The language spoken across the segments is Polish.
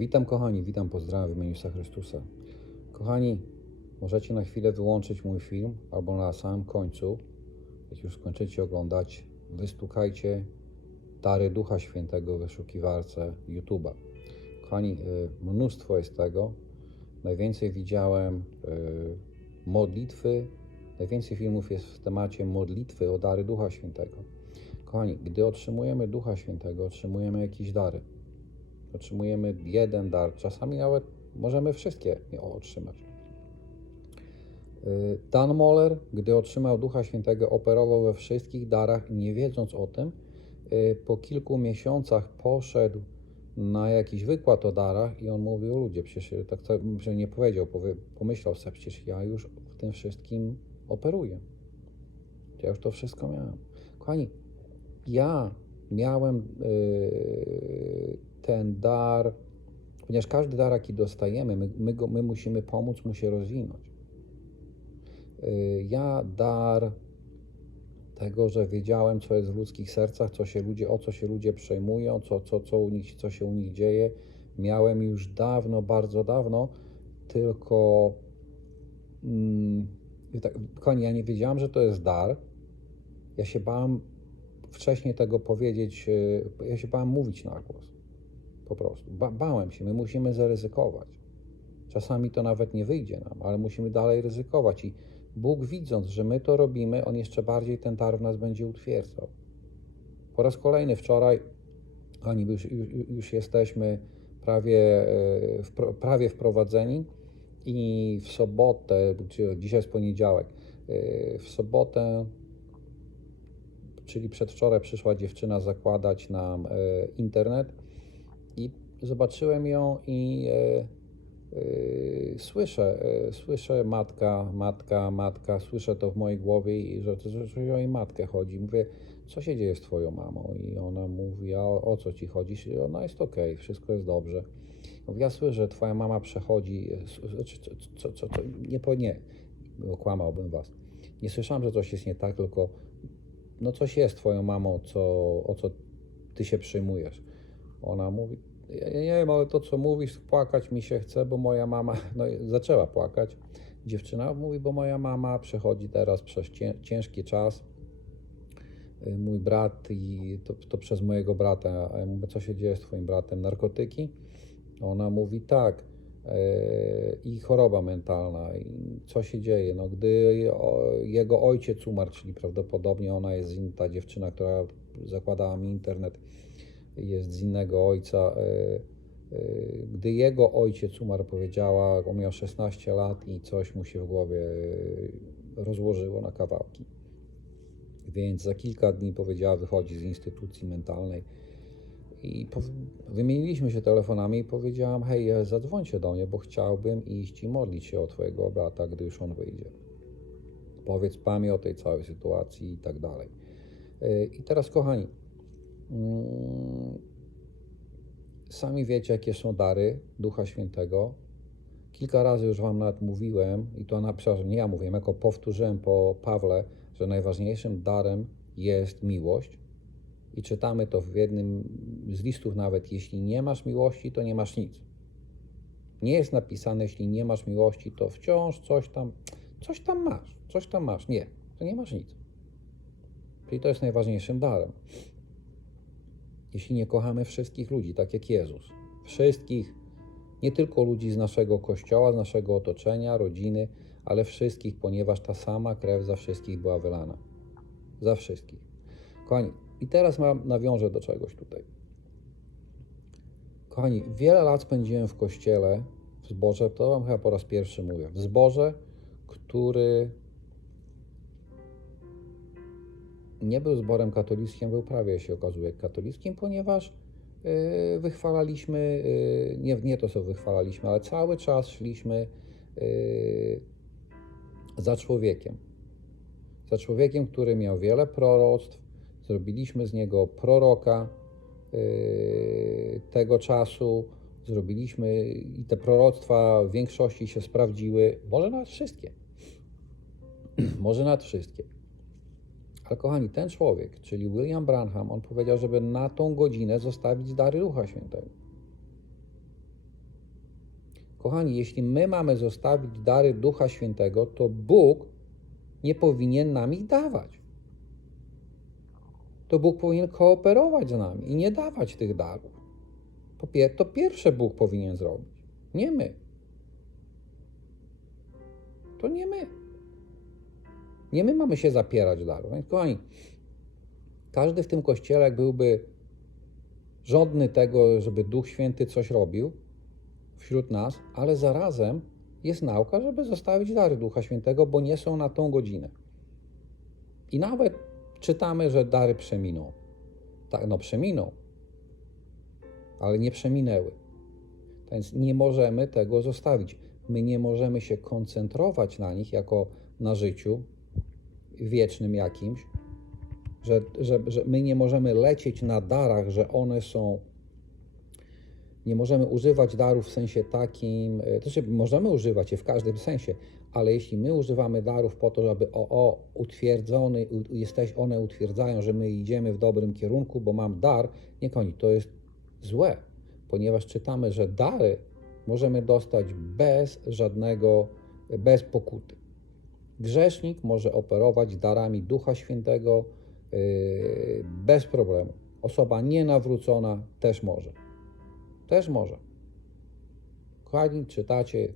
Witam kochani, witam, pozdrawiam w imieniu Chrystusa. Kochani, możecie na chwilę wyłączyć mój film, albo na samym końcu, jak już skończycie oglądać, wystukajcie Dary Ducha Świętego w wyszukiwarce YouTube'a. Kochani, y, mnóstwo jest tego. Najwięcej widziałem y, modlitwy, najwięcej filmów jest w temacie modlitwy o dary Ducha Świętego. Kochani, gdy otrzymujemy Ducha Świętego, otrzymujemy jakieś dary. Otrzymujemy jeden dar, czasami nawet możemy wszystkie otrzymać. Y, Dan Moller, gdy otrzymał Ducha Świętego, operował we wszystkich darach, nie wiedząc o tym. Y, Po kilku miesiącach poszedł na jakiś wykład o darach i on mówił, ludzie, przecież tak że nie powiedział, powie, pomyślał sobie, przecież ja już w tym wszystkim operuję. Ja już to wszystko miałem. Kochani, ja miałem y, ten dar, ponieważ każdy dar, jaki dostajemy, my, my, go, my musimy pomóc mu się rozwinąć. Ja dar tego, że wiedziałem, co jest w ludzkich sercach, co się ludzie, o co się ludzie przejmują, co, co, co, u nich, co się u nich dzieje, miałem już dawno, bardzo dawno, tylko mm, tak, ja nie wiedziałem, że to jest dar. Ja się bałem wcześniej tego powiedzieć, y, ja się bałem mówić na głos. Po prostu. Ba bałem się, my musimy zaryzykować. Czasami to nawet nie wyjdzie nam, ale musimy dalej ryzykować. I Bóg widząc, że my to robimy, On jeszcze bardziej ten dar w nas będzie utwierdzał. Po raz kolejny wczoraj, Ani, już, już, jesteśmy prawie, e, prawie wprowadzeni i w sobotę, dzisiaj jest poniedziałek, e, w sobotę, czyli przedwczoraj przyszła dziewczyna zakładać nam e, internet i zobaczyłem ją i e, e, słyszę, e, słyszę matka, matka, matka, słyszę to w mojej głowie i że, że, że o jej matkę chodzi. Mówię, co się dzieje z twoją mamą? I ona mówi, a o, o co ci chodzi? I ona jest okej, wszystko jest dobrze. Mówię, ja słyszę, że twoja mama przechodzi, znaczy, co, co, co, co, nie, po- nie, okłamałbym was. Nie słyszałem, że coś jest nie tak, tylko no coś jest twoją mamą, co, o co ty się przejmujesz. Ona mówi, ja nie wiem, ale to co mówisz, płakać mi się chce, bo moja mama, no zaczęła płakać. Dziewczyna mówi, bo moja mama przechodzi teraz przez cię- ciężki czas. Y, Mój brat i to, to przez mojego brata. A ja mówię, co się dzieje z twoim bratem? Narkotyki? Ona mówi tak. e, I choroba mentalna. I co się dzieje? No, gdy jego ojciec umarł, czyli prawdopodobnie ona jest ta dziewczyna, która zakładała mi internet, jest z innego ojca. e, e, Gdy jego ojciec umarł, powiedziała, on miał 16 lat i coś mu się w głowie e, rozłożyło na kawałki. Więc za kilka dni powiedziała, wychodzi z instytucji mentalnej. I wymieniliśmy się telefonami i powiedziałam, hej, zadzwońcie do mnie, bo chciałbym iść i modlić się o twojego brata, gdy już on wyjdzie. Powiedz mamie o tej całej sytuacji i tak dalej. I teraz, kochani, sami wiecie, jakie są dary Ducha Świętego. Kilka razy już Wam nawet mówiłem, i to na przepraszam, nie ja mówiłem, jako powtórzyłem po Pawle, że najważniejszym darem jest miłość. I czytamy to w jednym z listów nawet, jeśli nie masz miłości, to nie masz nic. Nie jest napisane, jeśli nie masz miłości, to wciąż coś tam, coś tam masz, coś tam masz. Nie, to nie masz nic. Czyli to jest najważniejszym darem. Jeśli nie kochamy wszystkich ludzi, tak jak Jezus, wszystkich, nie tylko ludzi z naszego kościoła, z naszego otoczenia, rodziny, ale wszystkich, ponieważ ta sama krew za wszystkich była wylana. Za wszystkich. Kochani, i teraz mam, nawiążę do czegoś tutaj. Kochani, wiele lat spędziłem w kościele, w zborze, to wam chyba po raz pierwszy mówię, w zborze, który nie był zborem katolickim, był prawie się okazuje katolickim, ponieważ yy, wychwalaliśmy, yy, nie, nie to co wychwalaliśmy, ale cały czas szliśmy yy, za człowiekiem. Za człowiekiem, który miał wiele proroctw, zrobiliśmy z niego proroka tego czasu, zrobiliśmy i te proroctwa w większości się sprawdziły, może nawet wszystkie. może nawet wszystkie. Ale kochani, ten człowiek, czyli William Branham, on powiedział, żeby na tą godzinę zostawić dary Ducha Świętego. Kochani, jeśli my mamy zostawić dary Ducha Świętego, to Bóg nie powinien nam ich dawać. To Bóg powinien kooperować z nami i nie dawać tych darów. Pier- To pierwsze Bóg powinien zrobić, nie my. To nie my. Nie my mamy się zapierać. Więc kochani, każdy w tym kościele, byłby żądny tego, żeby Duch Święty coś robił wśród nas, ale zarazem jest nauka, żeby zostawić dary Ducha Świętego, bo nie są na tą godzinę. I nawet czytamy, że dary przeminą. Tak, no przeminą, ale nie przeminęły. Tak Więc nie możemy tego zostawić. My nie możemy się koncentrować na nich jako na życiu wiecznym jakimś, że, że, że my nie możemy lecieć na darach, że one są. Nie możemy używać darów w sensie takim, e, to znaczy możemy używać je w każdym sensie, ale jeśli my używamy darów po to, żeby o, o utwierdzony, jesteś, one utwierdzają, że my idziemy w dobrym kierunku, bo mam dar, nie koni, to jest złe, ponieważ czytamy, że dary możemy dostać bez żadnego, bez pokuty. Grzesznik może operować darami Ducha Świętego yy, bez problemu. Osoba nienawrócona też może. Też może. Kochani, czytacie,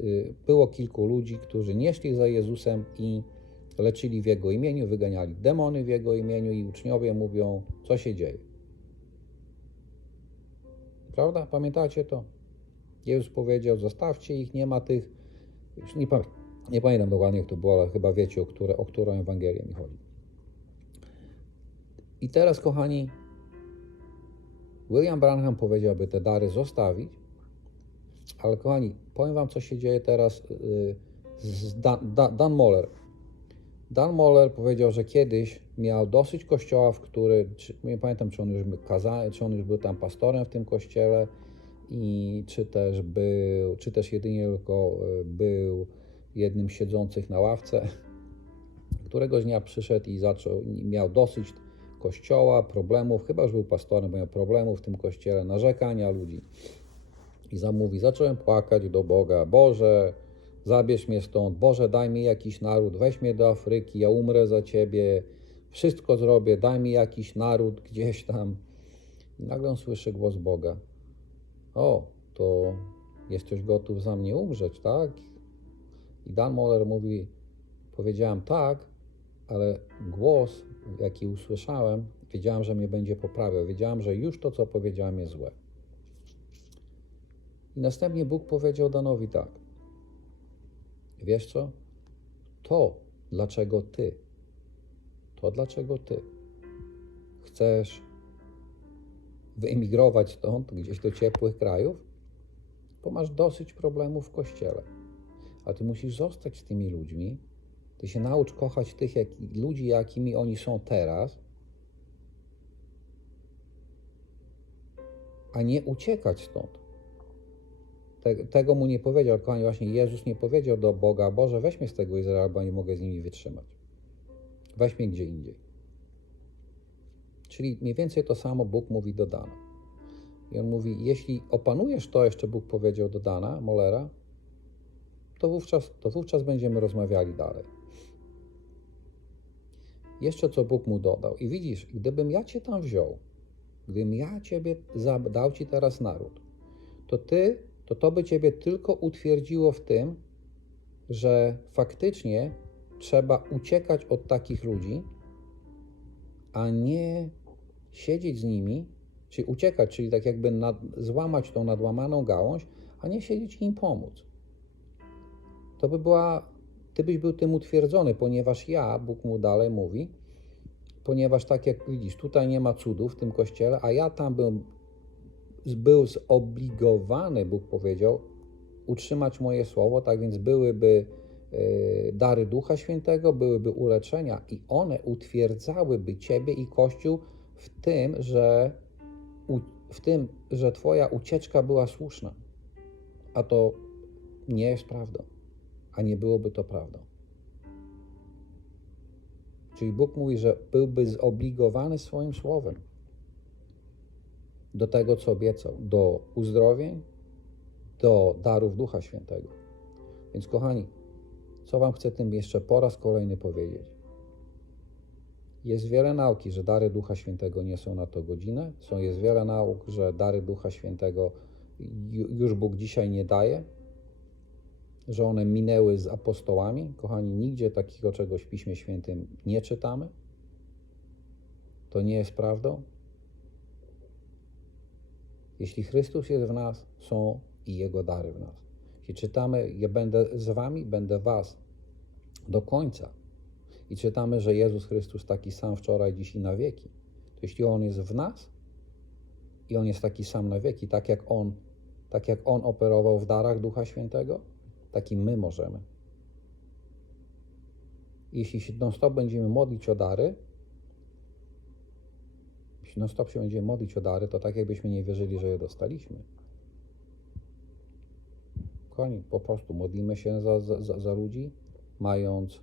yy, było kilku ludzi, którzy nie szli za Jezusem i leczyli w Jego imieniu, wyganiali demony w Jego imieniu i uczniowie mówią, co się dzieje. Prawda? Pamiętacie to? Jezus powiedział, zostawcie ich, nie ma tych, już nie, pamię- nie pamiętam dokładnie jak to było, ale chyba wiecie, o, które, o którą Ewangelię mi chodzi. I teraz, kochani, William Branham powiedział, aby te dary zostawić, ale kochani, powiem wam, co się dzieje teraz yy, z Dan, Dan, Dan Moller. Dan Moller powiedział, że kiedyś miał dosyć kościoła, w który, czy, nie pamiętam, czy on już był czy on już był tam pastorem w tym kościele, i czy też był, czy też jedynie tylko y, był jednym z siedzących na ławce. Któregoś dnia przyszedł i zaczął, miał dosyć kościoła, problemów, chyba już był pastorem, miał problemów w tym kościele, narzekania ludzi. I zamówi, zacząłem płakać do Boga, Boże, zabierz mnie stąd, Boże, daj mi jakiś naród, weź mnie do Afryki, ja umrę za Ciebie, wszystko zrobię, daj mi jakiś naród gdzieś tam. I nagle on słyszy głos Boga. O, to jesteś gotów za mnie umrzeć, tak? I Dan Moller mówi, powiedziałem tak, ale głos, jaki usłyszałem, wiedziałem, że mnie będzie poprawiał. Wiedziałem, że już to, co powiedziałem, jest złe. I następnie Bóg powiedział Danowi tak. Wiesz co? To, dlaczego ty, to dlaczego ty chcesz wyemigrować stąd, gdzieś do ciepłych krajów, bo masz dosyć problemów w kościele. A ty musisz zostać z tymi ludźmi. Ty się naucz kochać tych jak, ludzi, jakimi oni są teraz, a nie uciekać stąd. Te, tego mu nie powiedział, kochani, właśnie Jezus nie powiedział do Boga, Boże, weź z tego Izraela, bo nie mogę z nimi wytrzymać. Weź gdzie indziej. Czyli mniej więcej to samo Bóg mówi do Dana. I on mówi, jeśli opanujesz to, jeszcze Bóg powiedział do Dana, Molera, to wówczas, to wówczas będziemy rozmawiali dalej. Jeszcze co Bóg mu dodał. I widzisz, gdybym ja cię tam wziął, gdybym ja ciebie dał ci teraz naród, to ty, to to by ciebie tylko utwierdziło w tym, że faktycznie trzeba uciekać od takich ludzi, a nie siedzieć z nimi, czyli uciekać, czyli tak jakby nad, złamać tą nadłamaną gałąź, a nie siedzieć i im pomóc. To by była, ty byś był tym utwierdzony, ponieważ ja, Bóg mu dalej mówi, ponieważ tak jak widzisz, tutaj nie ma cudów w tym kościele, a ja tam bym, był zobligowany, Bóg powiedział, utrzymać moje słowo, tak więc byłyby e, dary Ducha Świętego, byłyby uleczenia i one utwierdzałyby Ciebie i Kościół w tym, że, w tym, że Twoja ucieczka była słuszna. A to nie jest prawdą, a nie byłoby to prawdą. Czyli Bóg mówi, że byłby zobligowany swoim słowem do tego, co obiecał, do uzdrowień, do darów Ducha Świętego. Więc, kochani, co Wam chcę tym jeszcze po raz kolejny powiedzieć? Jest wiele nauki, że dary Ducha Świętego nie są na to godzine. Są, jest wiele nauk, że dary Ducha Świętego ju- już Bóg dzisiaj nie daje, że one minęły z apostołami. Kochani, nigdzie takiego czegoś w Piśmie Świętym nie czytamy. To nie jest prawdą. Jeśli Chrystus jest w nas, są i Jego dary w nas. Jeśli czytamy, ja będę z wami, będę was do końca. I czytamy, że Jezus Chrystus taki sam wczoraj, dziś i na wieki. To jeśli On jest w nas i On jest taki sam na wieki, tak jak On, tak jak On operował w darach Ducha Świętego, tak i my możemy. Jeśli się non-stop będziemy modlić o dary, jeśli non-stop się będziemy modlić o dary, to tak jakbyśmy nie wierzyli, że je dostaliśmy. Kochani, po prostu modlimy się za, za, za ludzi, mając,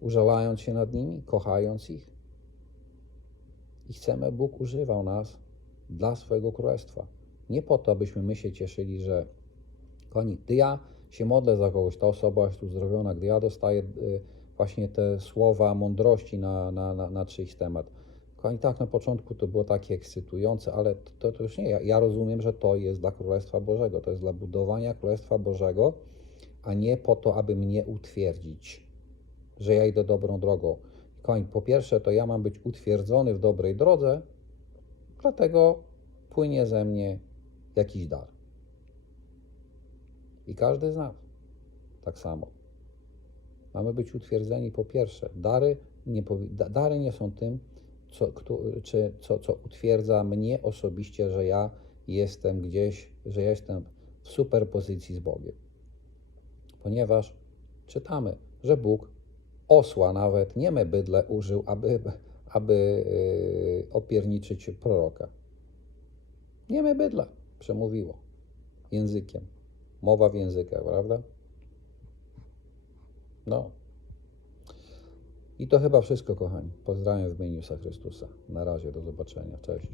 użalając się nad nimi, kochając ich. I chcemy, Bóg używał nas dla swojego królestwa. Nie po to, abyśmy my się cieszyli, że kochani, gdy ja się modlę za kogoś, ta osoba jest uzdrowiona, gdy ja dostaję y, właśnie te słowa mądrości na, na, na, na czyjś temat. Kochani, tak na początku to było takie ekscytujące, ale to, to już nie. Ja, ja rozumiem, że to jest dla Królestwa Bożego, to jest dla budowania Królestwa Bożego, a nie po to, aby mnie utwierdzić, że ja idę dobrą drogą. Kochani, po pierwsze, to ja mam być utwierdzony w dobrej drodze, dlatego płynie ze mnie jakiś dar. I każdy z nas tak samo. Mamy być utwierdzeni po pierwsze. Dary nie, dary nie są tym, co, kto, czy, co, co utwierdza mnie osobiście, że ja jestem gdzieś, że jestem w superpozycji z Bogiem. Ponieważ czytamy, że Bóg osła nawet, nieme bydle użył, aby, aby yy, opierniczyć proroka. Nieme bydle przemówiło językiem. Mowa w językach, prawda? No. I to chyba wszystko, kochani. Pozdrawiam w imieniu Chrystusa. Na razie, do zobaczenia. Cześć.